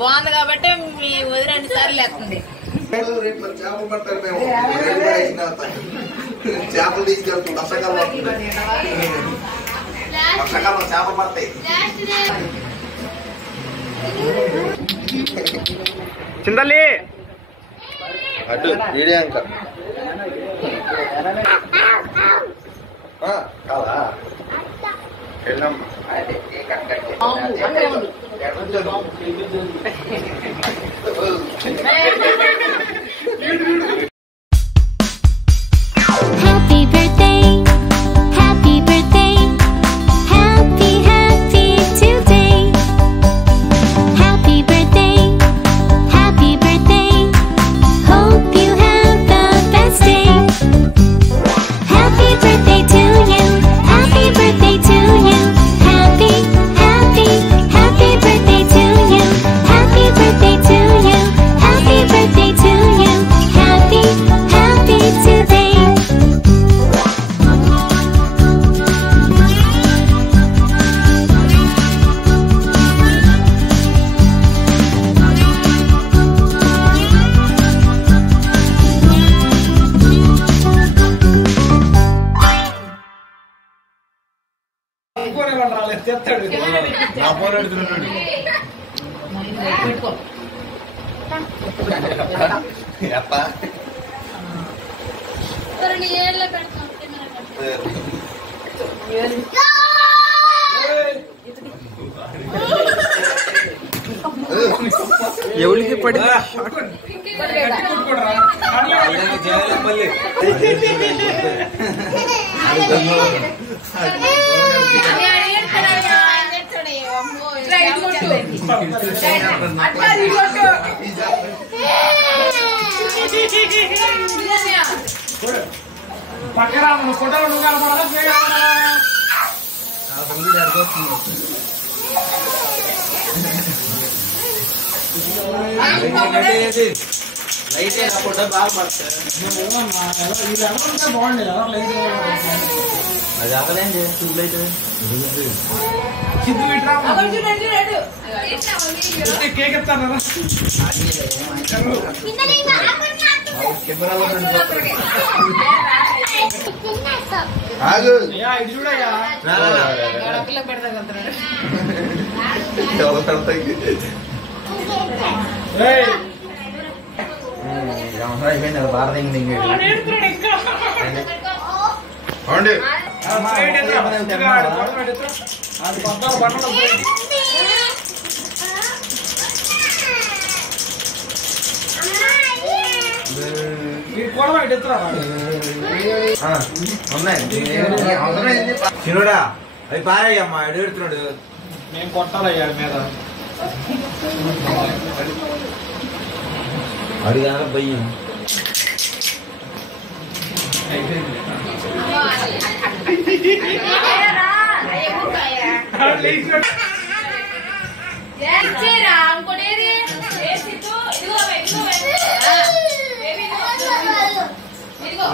బాగుంది కాబట్టి మీ వదిలి 2 సార్లు లేస్తుంది. చేపలు తీసుకెళ్తాం వర్షాకాలం చేపలు పడతాయి. చింతల్లి అటు వీడియో ఇంకా కాదా వెళ్ళమ్మా. ఎవరికి పడి పక్కన ఫోటోలు లైట్ ఫోటో బాగా పడతాయి. బాగుండేది ఎవరు లైట్ అది అవ్వలేండి ట్యూబ్ లైట్ సిద్ధు కేక్ ఎత్తాను ఇది చూడయ్యా చిన్నడా అవి పారాయమ్మా ఎడుతున్నాడు. మేము కొట్టాలయ్యా మీద అడిగా భయ్యం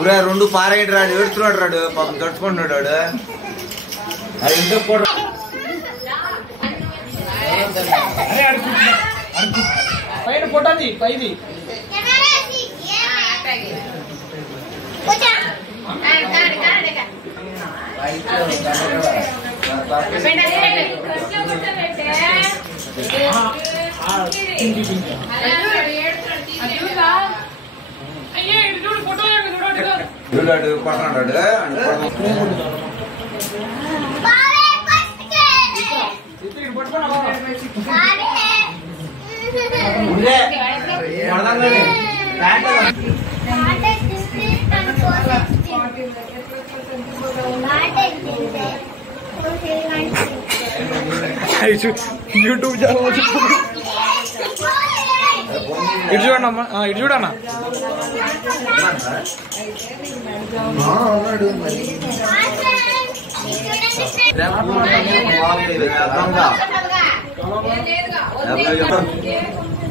ఊరా 2 పారాయడు రాడు ఏడుతున్నాడు రాడు పాపం తట్టుకుంటున్నాడు వాడు. అది ఇంట్లో కూడా పైన ఫోటోది పైది చూడాడు కొట్టనాడు యూట్యూబ్ ఛానల్ ఇటు చూడమ్మా ఇటు చూడన్నా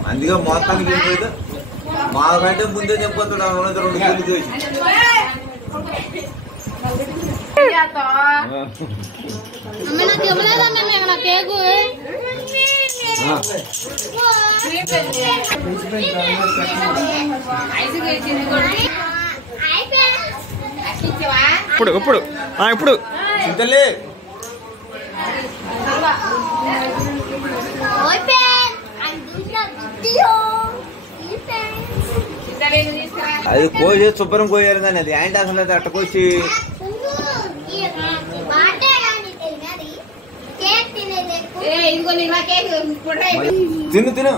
అందుకే మొత్తానికి వెళ్ళిపోయింది. మాకంటే ముందే చెప్పొద్దు 2 గుళ్ళు చూసి నాకు ఇవ్వలేదమ్మా మేము నా కేకు ఇప్పుడు ఇప్పుడు ఇప్పుడు చింతలే అది కోసి శుభ్రం కోయారు కానీ అది ఏంటి అసలు అది అట్ట కోసి ఇంకో కేక్ తిను తిను